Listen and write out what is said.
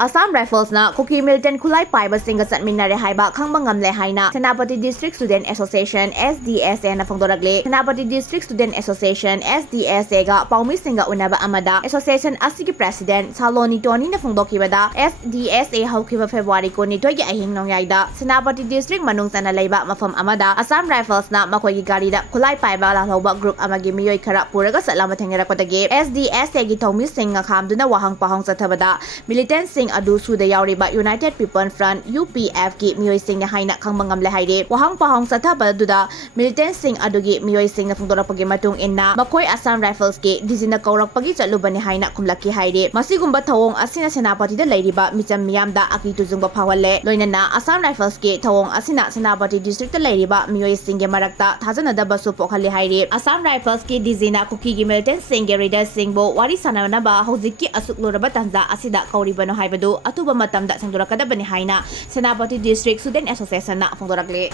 Assam Rifles na Kuki Militant Khulai Paiba Singa Chatminnare Haiba Khangba Ngamle Haina Senapati District Student Association SDSA na Phongdokrakli Senapati District Student Association SDSA ga Paumi Singa Unaba Amada Association Asigi President Saloni Tony na Phongdokibada SDSA haukiba February ko nitoy gi ahing nongyaida Senapati District manung sana laiba mafam amada Assam Rifles na makoy gi gari da Khulai Paiba lahawba group amagi miyoy khara puraga salama thengirakotagi SDSA gi Thomi Singa khamduna wahang pahong sathabada militant sing adu suda yauriba United People Front UPF ki miyoy sing na haina Khangba Ngamle haide wahang pahong sathaba duda militant sing adugi miyoy sing na phongdokrakpagi matung inna makoy Assam Rifles ki dizina kaurakpagi chalubani haina kumlaki haide masigumba thawong asina senapati da lairiba micham miyamda akitu jungba phawale loinana Assam Rifles ki thawong asina senapati district da lairiba miyoy sing ge marakta thajana da basu pokhali haide Assam Rifles ki dizina Kuki Militants sing ge reader sing bo wari sanana ba hojiki asuk loraba tanza asida kauribano haibadu atuba matamda sangdorakadabani haina Senapati District Student Association na Phongdokrakli